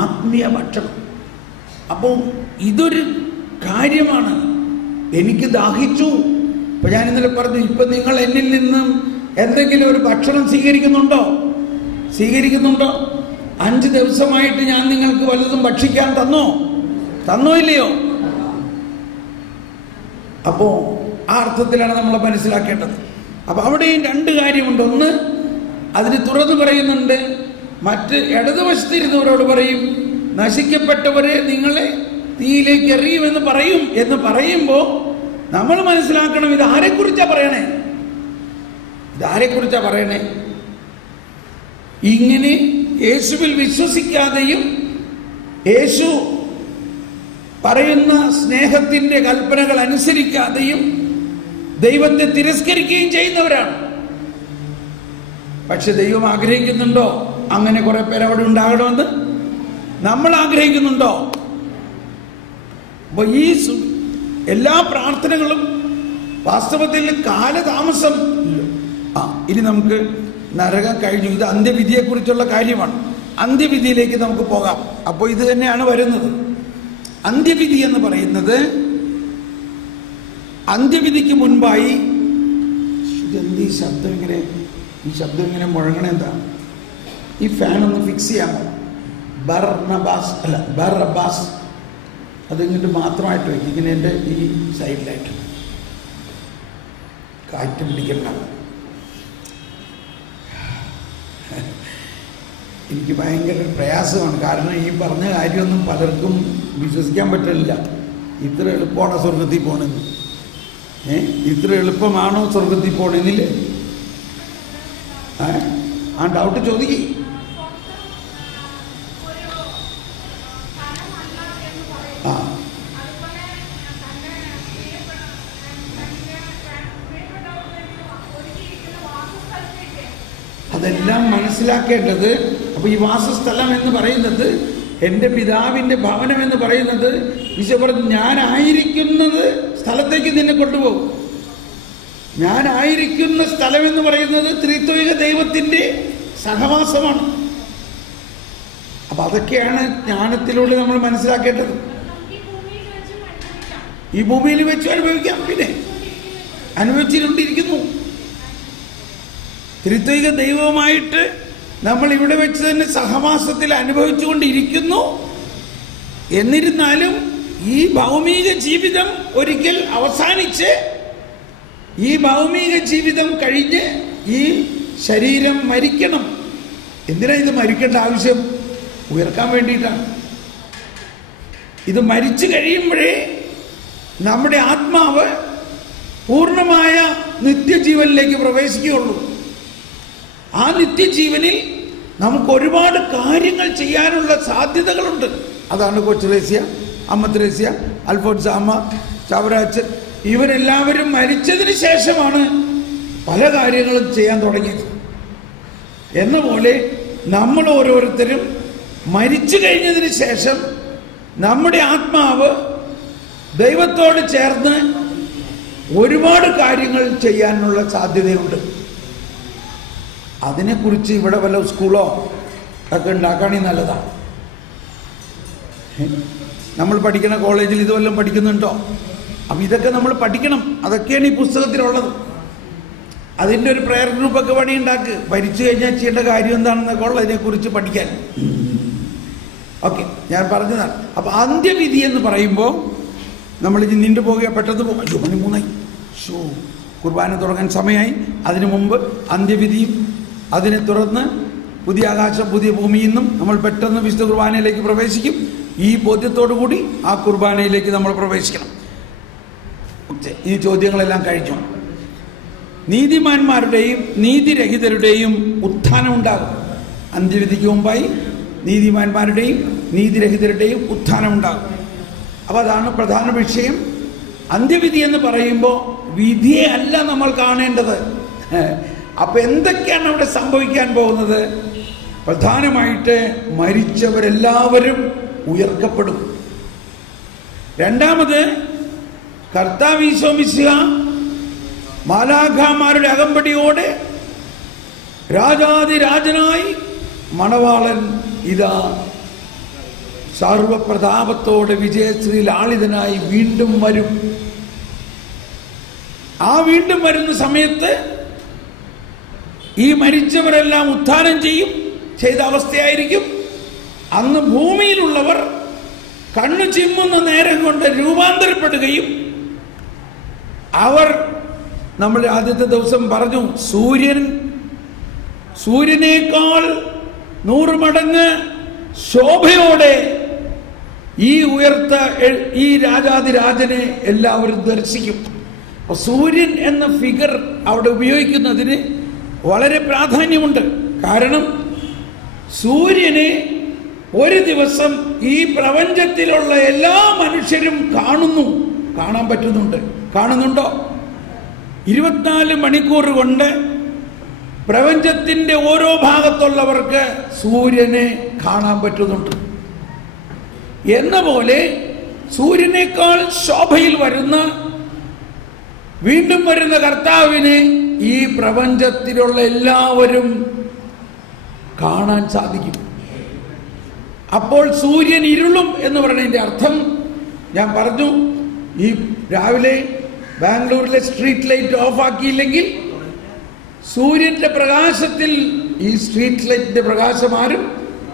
ആത്മീയ ഭക്ഷണം. അപ്പോൾ ഇതൊരു കാര്യമാണ്. എനിക്ക് ദാഹിച്ചു. ഇപ്പൊ ഞാൻ ഇന്നലെ പറഞ്ഞു, ഇപ്പൊ നിങ്ങൾ എന്നിൽ നിന്നും എന്തെങ്കിലും ഒരു ഭക്ഷണം സ്വീകരിക്കുന്നുണ്ടോ? 5 ദിവസമായിട്ട് ഞാൻ നിങ്ങൾക്ക് വല്ലതും ഭക്ഷിക്കാൻ തന്നോ ഇല്ലയോ? അപ്പോ ആ അർത്ഥത്തിലാണ് നമ്മൾ മനസ്സിലാക്കേണ്ടത്. അപ്പൊ അവിടെയും രണ്ട് കാര്യമുണ്ട്. ഒന്ന്, അതിന് തുറന്നു പറയുന്നുണ്ട്. മറ്റ് ഇടതുവശത്തിരുന്നവരോട് പറയും, നശിക്കപ്പെട്ടവരെ നിങ്ങളെ തീയിലേക്ക് എറിയുമെന്ന് പറയും. എന്ന് പറയുമ്പോൾ നമ്മൾ മനസ്സിലാക്കണം, ഇത് ആരെക്കുറിച്ചാ പറയണേ? ഇങ്ങനെ യേശുവിൽ വിശ്വസിക്കാതെയും യേശു പറയുന്ന സ്നേഹത്തിന്റെ കൽപ്പനകൾ അനുസരിക്കാതെയും ദൈവത്തെ തിരസ്കരിക്കുകയും ചെയ്യുന്നവരാണ്. പക്ഷെ ദൈവം ആഗ്രഹിക്കുന്നുണ്ടോ അങ്ങനെ കുറെ പേര് അവിടെ ഉണ്ടാകണമെന്ന്? നമ്മൾ ആഗ്രഹിക്കുന്നുണ്ടോ? അപ്പൊ ഈ എല്ലാ പ്രാർത്ഥനകളും വാസ്തവത്തിൽ കാലതാമസം. ഇനി നമുക്ക് നരകം കഴിഞ്ഞു. ഇത് അന്ത്യവിധിയെക്കുറിച്ചുള്ള കാര്യമാണ്. അന്ത്യവിധിയിലേക്ക് നമുക്ക് പോകാം. അപ്പോൾ ഇത് തന്നെയാണ് വരുന്നത്. അന്ത്യവിധി എന്ന് പറയുന്നത്, അന്ത്യവിധിക്ക് മുൻപായി ഈ ശബ്ദം ഇങ്ങനെ മുഴങ്ങണ എന്താ? ഈ ഫാൻ ഒന്ന് ഫിക്സ് ചെയ്യാമോ? ബർണബാസ് അല്ല ബർറബാസ്. അതിങ്ങോട്ട് മാത്രമായിട്ട് വയ്ക്കും, ഇങ്ങനെ എൻ്റെ ഈ സൈഡിലായിട്ട്. കാറ്റ് പിടിക്കണ്ട. എനിക്ക് ഭയങ്കര പ്രയാസമാണ്. കാരണം ഈ പറഞ്ഞ കാര്യമൊന്നും പലർക്കും വിശ്വസിക്കാൻ പറ്റില്ല. ഇത്ര എളുപ്പമാണോ സ്വർഗത്തിൽ പോകണമെന്ന്? ഇത്ര എളുപ്പമാണോ സ്വർഗത്തിൽ പോകണമെന്നില്ലേ? ആ ഡൗട്ട് ചോദിക്കും. ആ അതെല്ലാം മനസ്സിലാക്കേണ്ടത്. അപ്പോൾ ഈ വാസസ്ഥലം എന്ന് പറയുന്നത്, എൻ്റെ പിതാവിൻ്റെ ഭവനം എന്ന് പറയുന്നത്, ഈശോ പറഞ്ഞു ഞാനായിരിക്കുന്നത് സ്ഥലത്തേക്ക് നിന്നെ കൊണ്ടുപോകും. ഞാനായിരിക്കുന്ന സ്ഥലം എന്ന് പറയുന്നത് ത്രിത്വൈക ദൈവത്തിൻ്റെ സഹവാസമാണ്. അപ്പം അതൊക്കെയാണ് ജ്ഞാനത്തിലൂടെ നമ്മൾ മനസ്സിലാക്കേണ്ടത്. ഈ ഭൂമിയിൽ വെച്ച് അനുഭവിക്കാം, പിന്നെ അനുഭവിച്ചുകൊണ്ടിരിക്കുന്നു. ത്രിത്വൈക ദൈവവുമായിട്ട് നമ്മൾ ഇവിടെ വെച്ച് തന്നെ സഹവാസത്തിൽ അനുഭവിച്ചുകൊണ്ടിരിക്കുന്നു. എന്നിരുന്നാലും ഈ ഭൗമിക ജീവിതം ഒരിക്കൽ അവസാനിച്ച്, ഈ ഭൗമിക ജീവിതം കഴിഞ്ഞ് ഈ ശരീരം മരിക്കണം. എന്തിനാ ഇത് മരിക്കേണ്ട ആവശ്യം? ഉയർക്കാൻ വേണ്ടിയിട്ടാണ്. ഇത് മരിച്ചു കഴിയുമ്പോഴേ നമ്മുടെ ആത്മാവ് പൂർണ്ണമായ നിത്യജീവനിലേക്ക് പ്രവേശിക്കുകയുള്ളൂ. ആ നിത്യജീവനിൽ നമുക്ക് ഒരുപാട് കാര്യങ്ങൾ ചെയ്യാനുള്ള സാധ്യതകളുണ്ട്. അതാണ് കൊച്ചുറേസ്യ, അമ്മ ത്രേസ്യ, അൽഫോൻസാമ്മ, ചവറാച്ചൻ, ഇവരെല്ലാവരും മരിച്ചതിന് ശേഷമാണ് പല കാര്യങ്ങളും ചെയ്യാൻ തുടങ്ങിയത്. എന്ന പോലെ നമ്മൾ ഓരോരുത്തരും മരിച്ചു കഴിഞ്ഞതിന് ശേഷം നമ്മുടെ ആത്മാവ് ദൈവത്തോട് ചേർന്ന് ഒരുപാട് കാര്യങ്ങൾ ചെയ്യാനുള്ള സാധ്യതയുണ്ട്. അതിനെക്കുറിച്ച് ഇവിടെ വല്ല സ്കൂളോ ഒക്കെ ഉണ്ടാക്കുകയാണെങ്കിൽ നല്ലതാണ്. നമ്മൾ പഠിക്കുന്ന കോളേജിൽ ഇതുവല്ലം പഠിക്കുന്നുണ്ടോ? അപ്പം ഇതൊക്കെ നമ്മൾ പഠിക്കണം. അതൊക്കെയാണ് ഈ പുസ്തകത്തിലുള്ളത്. അതിൻ്റെ ഒരു പ്രയർ ഗ്രൂപ്പൊക്കെ പണി ഉണ്ടാക്ക്. ഭരിച്ചു കഴിഞ്ഞാൽ ചെയ്യേണ്ട കാര്യം എന്താണെന്നൊക്കെ ഉള്ള അതിനെക്കുറിച്ച് പഠിക്കാൻ. ഓക്കെ, ഞാൻ പറഞ്ഞതാണ്. അപ്പം അന്ത്യവിധി എന്ന് പറയുമ്പോൾ നമ്മൾ ഇനി നീണ്ടു പോകുക, പെട്ടെന്ന് പോകും. 13 കുർബാന തുടങ്ങാൻ സമയമായി. അതിനു മുമ്പ് അന്ത്യവിധിയും അതിനെ തുടർന്ന് പുതിയ ആകാശം പുതിയ ഭൂമിയിൽ നിന്നും നമ്മൾ പെട്ടെന്ന് വിശുദ്ധ കുർബാനയിലേക്ക് പ്രവേശിക്കും. ഈ ബോധ്യത്തോടു കൂടി ആ കുർബാനയിലേക്ക് നമ്മൾ പ്രവേശിക്കണം. ഈ ചോദ്യങ്ങളെല്ലാം കഴിഞ്ഞു. നീതിമാന്മാരുടെയും നീതിരഹിതരുടെയും ഉത്ഥാനം ഉണ്ടാകും. അന്ത്യവിധിക്ക് മുമ്പായി നീതിമാന്മാരുടെയും നീതിരഹിതരുടെയും ഉത്ഥാനം ഉണ്ടാകും. അപ്പോൾ അതാണ് പ്രധാന വിഷയം. അന്ത്യവിധി എന്ന് പറയുമ്പോൾ വിധിയെ അല്ല നമ്മൾ കാണേണ്ടത്. അപ്പം എന്തൊക്കെയാണ് അവിടെ സംഭവിക്കാൻ പോകുന്നത്? പ്രധാനമായിട്ട് മരിച്ചവരെല്ലാവരും ഉയർക്കപ്പെടും. രണ്ടാമത്, കർത്താവ് ഈശോ മിശിഹ മാലാഖമാരുടെ അകമ്പടിയോടെ രാജാതിരാജനായി മണവാളൻ ഇതാ സർവപ്രതാപത്തോടെ വിജയശ്രീ ലാളിതനായി വീണ്ടും വരും. ആ വീണ്ടും വരുന്ന സമയത്ത് ഈ മരിച്ചവരെല്ലാം ഉത്ഥാനം ചെയ്ത അവസ്ഥയായിരിക്കും. അന്ന് ഭൂമിയിലുള്ളവർ കണ്ണു ചിമ്മുന്ന നേരം കൊണ്ട് രൂപാന്തരപ്പെടുകയും അവർ, നമ്മൾ ആദ്യത്തെ ദിവസം പറഞ്ഞു, സൂര്യനേക്കാൾ 100 മടങ്ങ് ശോഭയോടെ ഈ രാജാതിരാജനെ എല്ലാവരും ദർശിക്കും. സൂര്യൻ എന്ന ഫിഗർ അവിടെ ഉപയോഗിക്കുന്നതിന് വളരെ പ്രാധാന്യമുണ്ട്. കാരണം സൂര്യനെ ഒരു ദിവസം ഈ പ്രപഞ്ചത്തിലുള്ള എല്ലാ മനുഷ്യരും കാണാൻ കാണുന്നുണ്ടോ? 24 മണിക്കൂർ കൊണ്ട് പ്രപഞ്ചത്തിന്റെ ഓരോ ഭാഗത്തുള്ളവർക്ക് സൂര്യനെ കാണാൻ പറ്റുന്നുണ്ട്. എന്ന പോലെ സൂര്യനേക്കാൾ ശോഭയിൽ വീണ്ടും വരുന്ന കർത്താവിനെ ഈ പ്രപഞ്ചത്തിലുള്ള എല്ലാവരും കാണാൻ സാധിക്കും. അപ്പോൾ സൂര്യൻ ഇരുളും എന്ന് പറയുന്നതിന്റെ അർത്ഥം ഞാൻ പറഞ്ഞു. ഈ രാവിലെ ബാംഗ്ലൂരിലെ സ്ട്രീറ്റ് ലൈറ്റ് ഓഫ് ആക്കിയില്ലെങ്കിൽ സൂര്യന്റെ പ്രകാശത്തിൽ ഈ സ്ട്രീറ്റ് ലൈറ്റിന്റെ പ്രകാശം ആരും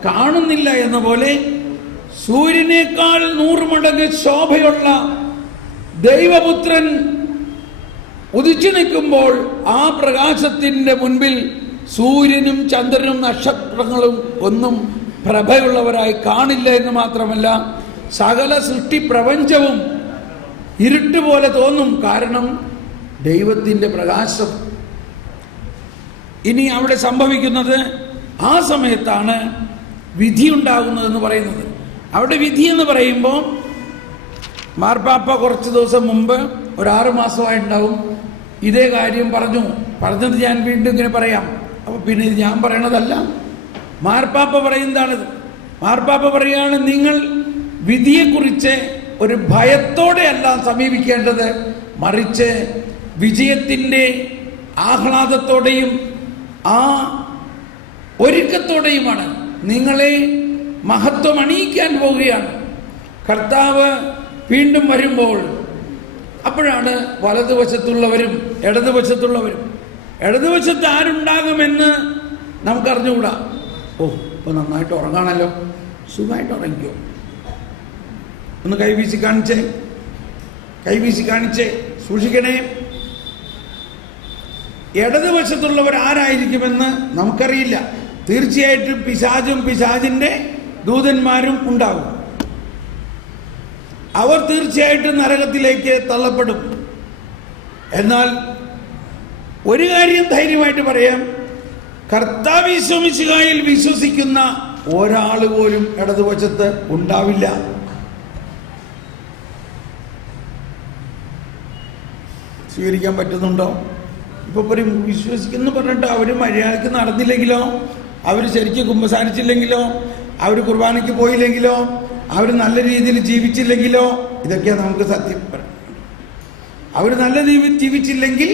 കാണുന്നില്ല എന്ന പോലെ സൂര്യനേക്കാൾ 100 മടങ്ങ് ശോഭയുള്ള ദൈവപുത്രൻ ഉദിച്ചു നിൽക്കുമ്പോൾ ആ പ്രകാശത്തിന്റെ മുൻപിൽ സൂര്യനും ചന്ദ്രനും നക്ഷത്രങ്ങളും ഒന്നും പ്രഭയുള്ളവരായി കാണില്ല എന്ന് മാത്രമല്ല, സകല സൃഷ്ടി പ്രപഞ്ചവും ഇരുട്ട് പോലെ തോന്നും. കാരണം ദൈവത്തിന്റെ പ്രകാശം. ഇനി അവിടെ സംഭവിക്കുന്നത്, ആ സമയത്താണ് വിധി ഉണ്ടാകുന്നതെന്ന് പറയുന്നത്. അവിടെ വിധി എന്ന് പറയുമ്പോൾ മാർപ്പാപ്പ കുറച്ച് ദിവസം മുമ്പ്, ഒരു 6 മാസമായിട്ടുണ്ടാവും, ഇതേ കാര്യം പറഞ്ഞത് ഞാൻ വീണ്ടും ഇങ്ങനെ പറയാം. അപ്പൊ പിന്നെ ഇത് ഞാൻ പറയണതല്ല, മാർപ്പാപ്പ പറയുന്നതാണിത്. മാർപ്പാപ്പ പറയാണ്, നിങ്ങൾ വിധിയെക്കുറിച്ച് ഒരു ഭയത്തോടെ അല്ല സമീപിക്കേണ്ടത്, മറിച്ച് വിജയത്തിൻ്റെ ആഹ്ലാദത്തോടെയും ആ ഒരുക്കത്തോടെയുമാണ്. നിങ്ങളെ മഹത്വം അണിയിക്കാൻ പോവുകയാണ്. കർത്താവ് വീണ്ടും വരുമ്പോൾ അപ്പോഴാണ് വലതുവശത്തുള്ളവരും ഇടതുവശത്തുള്ളവരും. ഇടതുവശത്ത് ആരുണ്ടാകുമെന്ന് നമുക്കറിഞ്ഞുകൂടാ. ഓ, ഇപ്പൊ നന്നായിട്ട് ഉറങ്ങാണല്ലോ, സുഖമായിട്ട് ഉറങ്ങിക്കോ. ഒന്ന് കൈവീശി കാണിച്ചേ, സൂക്ഷിക്കണേ. ഇടതുവശത്തുള്ളവർ ആരായിരിക്കുമെന്ന് നമുക്കറിയില്ല. തീർച്ചയായിട്ടും പിശാചും പിശാചിന്റെ ദൂതന്മാരും ഉണ്ടാകും. അവർ തീർച്ചയായിട്ടും നരകത്തിലേക്ക് തള്ളപ്പെടും. എന്നാൽ ഒരു കാര്യം ധൈര്യമായിട്ട് പറയാം, കർത്താവ് യേശു മിശിഹായിൽ വിശ്വസിക്കുന്ന ഒരാൾ പോലും ഇടതുവശത്ത് ഉണ്ടാവില്ല. സ്വീകരിക്കാൻ പറ്റുന്നുണ്ടോ? ഇപ്പൊ പറയും വിശ്വസിക്കുന്നു പറഞ്ഞിട്ട് അവർ മര്യാദക്ക് നടന്നില്ലെങ്കിലോ, അവർ ശരിക്കും കുമ്പസാരിച്ചില്ലെങ്കിലോ, അവർ കുർബാനയ്ക്ക് പോയില്ലെങ്കിലോ, അവർ നല്ല രീതിയിൽ ജീവിച്ചില്ലെങ്കിലോ, ഇതൊക്കെയാണ് നമുക്ക് സത്യം പറയാം. അവർ നല്ല രീതിയിൽ ജീവിച്ചില്ലെങ്കിൽ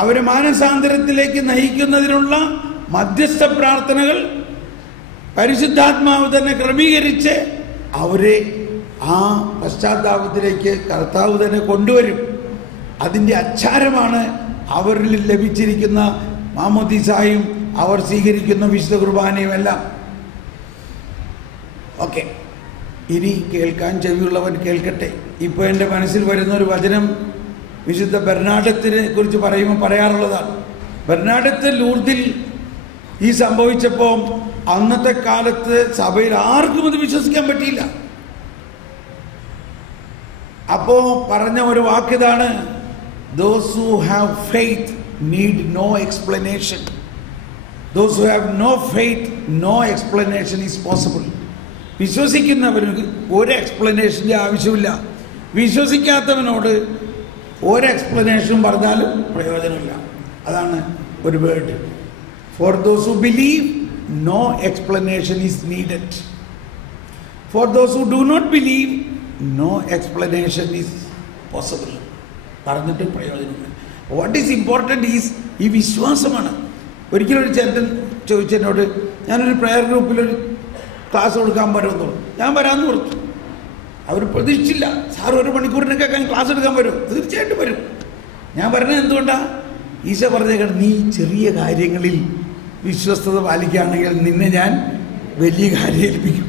അവരെ മാനസാന്തരത്തിലേക്ക് നയിക്കുന്നതിനുള്ള മധ്യസ്ഥ പ്രാർത്ഥനകൾ പരിശുദ്ധാത്മാവ് തന്നെ ക്രമീകരിച്ച് അവരെ ആ പശ്ചാത്താപത്തിലേക്ക് കർത്താവ് തന്നെ കൊണ്ടുവരും. അതിൻ്റെ അച്ചാരമാണ് അവരിൽ ലഭിച്ചിരിക്കുന്ന മാമോദീസായും അവർ സ്വീകരിക്കുന്ന വിശുദ്ധ കുർബാനയും എല്ലാം. ഓക്കെ, ഇനി കേൾക്കാൻ ചെവിയുള്ളവൻ കേൾക്കട്ടെ. ഇപ്പോൾ എൻ്റെ മനസ്സിൽ വരുന്ന ഒരു വചനം വിശുദ്ധ ബെർണാഡത്തിനെ കുറിച്ച് പറയുമ്പോൾ പറയാറുള്ളതാണ്. ബെർണാഡത്ത് ലൂർദിൽ ഈ സംഭവിച്ചപ്പോൾ അന്നത്തെ കാലത്ത് സഭയിൽ ആർക്കും അത് വിശ്വസിക്കാൻ പറ്റിയില്ല. അപ്പോ പറഞ്ഞ ഒരു വാക്കിതാണ്, those who have faith need no explanation. Those who have no faith, no explanation is possible. വിശ്വസിക്കുന്നവർക്ക് ഒരു എക്സ്പ്ലനേഷൻ്റെ ആവശ്യമില്ല. വിശ്വസിക്കാത്തവനോട് ഒരു എക്സ്പ്ലനേഷനും പറഞ്ഞാലും പ്രയോജനമില്ല. അതാണ് ഒരു word. For those who believe, no explanation is needed. For those who do not believe, no explanation is possible. പറഞ്ഞിട്ട് പ്രയോജനമില്ല. വാട്ട് ഈസ് ഇമ്പോർട്ടൻ്റ് ഈസ് ഈ വിശ്വാസമാണ്. ഒരിക്കലും ഒരു ചേട്ടൻ ചോദിച്ചെന്നോട്, ഞാനൊരു പ്രയർ ഗ്രൂപ്പിലൊരു ക്ലാസ് കൊടുക്കാൻ വരുമെന്നു. ഞാൻ വരാമെന്ന് പറഞ്ഞു. അവർ പ്രതീക്ഷിച്ചില്ല, സാർ 1 മണിക്കൂറിനൊക്കെ ക്ലാസ് എടുക്കാൻ വരും. തീർച്ചയായിട്ടും വരും. ഞാൻ പറഞ്ഞത് എന്തുകൊണ്ടാണ്? ഈശോ പറഞ്ഞേക്കണം, നീ ചെറിയ കാര്യങ്ങളിൽ വിശ്വസ്തത പാലിക്കുകയാണെങ്കിൽ നിന്നെ ഞാൻ വലിയ കാര്യം ഏൽപ്പിക്കും.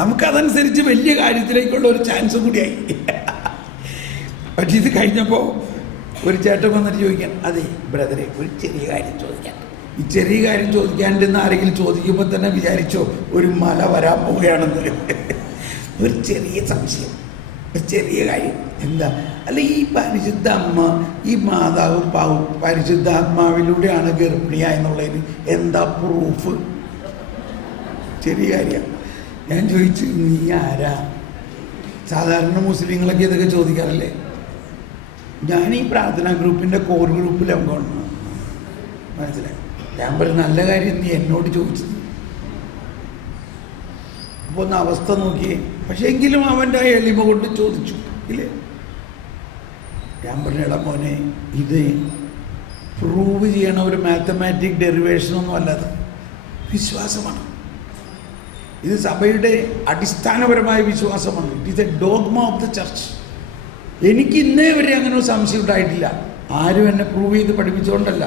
നമുക്കതനുസരിച്ച് വലിയ കാര്യത്തിലേക്കുള്ള ഒരു ചാൻസ് കൂടിയായി. പക്ഷെ ഇത് കഴിഞ്ഞപ്പോൾ ഒരു ചേട്ടൻ വന്നിട്ട് ചോദിക്കാൻ, അതെ ബ്രദറെ, ഒരു ചെറിയ കാര്യം ചോദിക്കാൻ. ഈ ചെറിയ കാര്യം ചോദിക്കാണ്ടെന്ന് ആരെങ്കിലും ചോദിക്കുമ്പോൾ തന്നെ വിചാരിച്ചോ ഒരു മല വരാൻ പോവുകയാണെന്ന്. ഒരു ചെറിയ സംശയം, ഒരു ചെറിയ കാര്യം. എന്താ? അല്ല, ഈ പരിശുദ്ധ അമ്മ, ഈ മാതാവ് പരിശുദ്ധാത്മാവിലൂടെയാണ് ഗർഭിണിയായെന്നുള്ളതിന് എന്താ പ്രൂഫ്? ചെറിയ കാര്യം. ഞാൻ ചോദിച്ചു, നീ ആരാ? സാധാരണ മുസ്ലിങ്ങളൊക്കെ ഇതൊക്കെ ചോദിക്കാറല്ലേ. ഞാൻ ഈ പ്രാർത്ഥനാ ഗ്രൂപ്പിൻ്റെ കോർ ഗ്രൂപ്പിൽ അംഗമാണ്. മനസ്സിലായി? ഞാൻ പറഞ്ഞ നല്ല കാര്യം നീ എന്നോട് ചോദിച്ചത്. അപ്പോൾ ഒന്ന് അവസ്ഥ നോക്കിയേ. പക്ഷെ എങ്കിലും അവൻ്റെ എളിമ കൊണ്ട് ചോദിച്ചു ഇല്ലേ. ഞാൻ പറഞ്ഞ, എടാ മോനെ, ഇത് പ്രൂവ് ചെയ്യണ ഒരു മാത്തമാറ്റിക് ഡെറിവേഷനൊന്നും അല്ലാതെ വിശ്വാസമാണ്. ഇത് സഭയുടെ അടിസ്ഥാനപരമായ വിശ്വാസമാണ്. It is A dogma of the church. എനിക്ക് ഇന്നേ വരെ അങ്ങനെ ഒരു സംശയം ഉണ്ടായിട്ടില്ല. ആരും എന്നെ പ്രൂവ് ചെയ്ത് പഠിപ്പിച്ചുകൊണ്ടല്ല.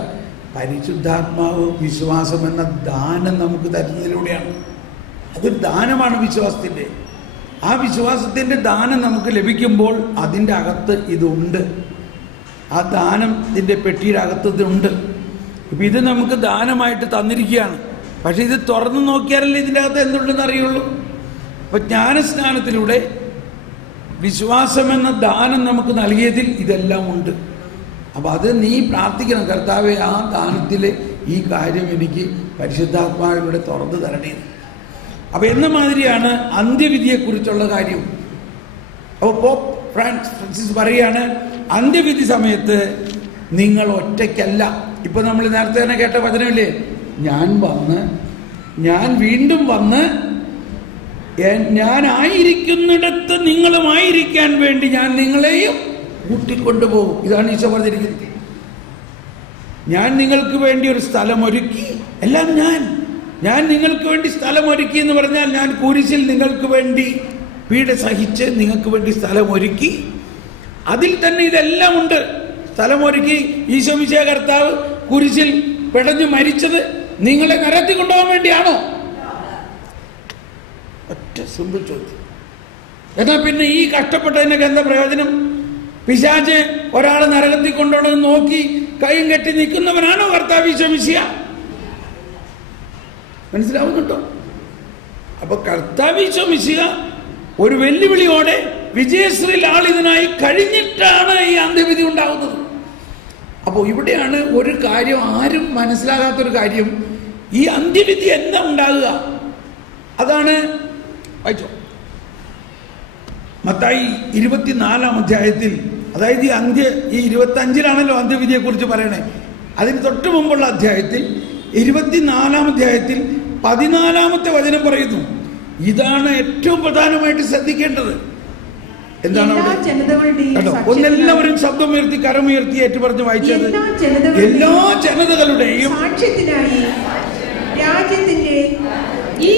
പരിശുദ്ധാത്മാവ് വിശ്വാസം എന്ന ദാനം നമുക്ക് തരുന്നതിലൂടെയാണ്. അതൊരു ദാനമാണ് വിശ്വാസത്തിൻ്റെ. ആ വിശ്വാസത്തിൻ്റെ ദാനം നമുക്ക് ലഭിക്കുമ്പോൾ അതിൻ്റെ അകത്ത് ഇതുണ്ട്. ആ ദാനത്തിൻ്റെ പെട്ടിയുടെ അകത്ത് ഇതുണ്ട്. ഇപ്പം ഇത് നമുക്ക് ദാനമായിട്ട് തന്നിരിക്കുകയാണ്. പക്ഷെ ഇത് തുറന്നു നോക്കിയാലല്ലേ ഇതിൻ്റെ അകത്ത് എന്തുണ്ടെന്ന് അറിയുള്ളൂ. അപ്പം ജ്ഞാനസ്നാനത്തിലൂടെ വിശ്വാസമെന്ന ദാനം നമുക്ക് നൽകിയതിൽ ഇതെല്ലാം ഉണ്ട്. അപ്പം അത് നീ പ്രാർത്ഥിക്കണം, കർത്താവേ ആ ദാനത്തിൽ ഈ കാര്യം എനിക്ക് പരിശുദ്ധാത്മാവിലൂടെ തുറന്നു തരണേ. അപ്പം എന്ന മാതിരിയാണ് അന്ത്യവിധിയെക്കുറിച്ചുള്ള കാര്യം. അപ്പോൾ പോപ്പ് ഫ്രാൻസിസ് പറയാണ്, അന്ത്യവിധി സമയത്ത് നിങ്ങൾ ഒറ്റയ്ക്കല്ല. ഇപ്പം നമ്മൾ നേരത്തെ തന്നെ കേട്ട വചനമില്ലേ, ഞാൻ വീണ്ടും വന്ന് ഞാനായിരിക്കുന്നിടത്ത് നിങ്ങളുമായിരിക്കാൻ വേണ്ടി ഞാൻ നിങ്ങളെയും കൂട്ടിക്കൊണ്ടുപോകും. ഇതാണ് ഈശോ പറഞ്ഞിരിക്കുന്നത്. ഞാൻ നിങ്ങൾക്ക് വേണ്ടി ഒരു സ്ഥലം ഒരുക്കി, എല്ലാം ഞാൻ നിങ്ങൾക്ക് വേണ്ടി സ്ഥലം ഒരുക്കി എന്ന് പറഞ്ഞാൽ ഞാൻ കുരിശിൽ നിങ്ങൾക്ക് വേണ്ടി പീഡ സഹിച്ച് നിങ്ങൾക്ക് വേണ്ടി സ്ഥലം ഒരുക്കി. അതിൽ തന്നെ ഇതെല്ലാം ഉണ്ട്. സ്ഥലമൊരുക്കി ഈശോ മിശിഹാ കർത്താവ് കുരിശിൽ പിടഞ്ഞു മരിച്ചത് നിങ്ങളെ നരകത്തിൽ കൊണ്ടുപോകാൻ വേണ്ടിയാണോ? ഒറ്റ സിമ്പിൾ ചോദ്യം. എന്നാൽ പിന്നെ ഈ കഷ്ടപ്പെട്ടതിനൊക്കെ എന്താ പ്രയോജനം? പിശാച് ഒരാളെ നരകത്തിൽ കൊണ്ടുപോകണമെന്ന് നോക്കി കൈയും കെട്ടി നിൽക്കുന്നവനാണോ കർത്താവ് ഈശോ മിശിഹാ? മനസ്സിലാവുന്നുണ്ടോ? അപ്പൊ കർത്താവ് ഈശോ മിശിഹാ ഒരു വെല്ലുവിളിയോടെ വിജയശ്രീ ലാളിതനായി കഴിഞ്ഞിട്ടാണ് ഈ അന്ത്യവിധി ഉണ്ടാകുന്നത്. അപ്പോൾ ഇവിടെയാണ് ഒരു കാര്യം ആരും മനസ്സിലാകാത്തൊരു കാര്യം. ഈ അന്ത്യവിധി എന്താ ഉണ്ടാകുക? അതാണ് വായിച്ചോ, മത്തായി 24-ാം അധ്യായത്തിൽ, അതായത് ഈ 25-ലാണല്ലോ അന്ത്യവിധിയെ കുറിച്ച് പറയണേ. അതിന് തൊട്ട് മുമ്പുള്ള അധ്യായത്തിൽ 24-ാം അധ്യായത്തിൽ 14-ാമത്തെ വചനം പറയുന്നു. ഇതാണ് ഏറ്റവും പ്രധാനമായിട്ട് ശ്രദ്ധിക്കേണ്ടത്. എന്താണ് കേട്ടോ? ഒന്നെല്ലാവരും ശബ്ദമുയർത്തി കരമുയർത്തി ഏറ്റുപറഞ്ഞ് വായിച്ചത്, എല്ലാ ജനതകളുടെയും സാക്ഷ്യത്തിനായി രാജ്യത്തിന്റെ ഈ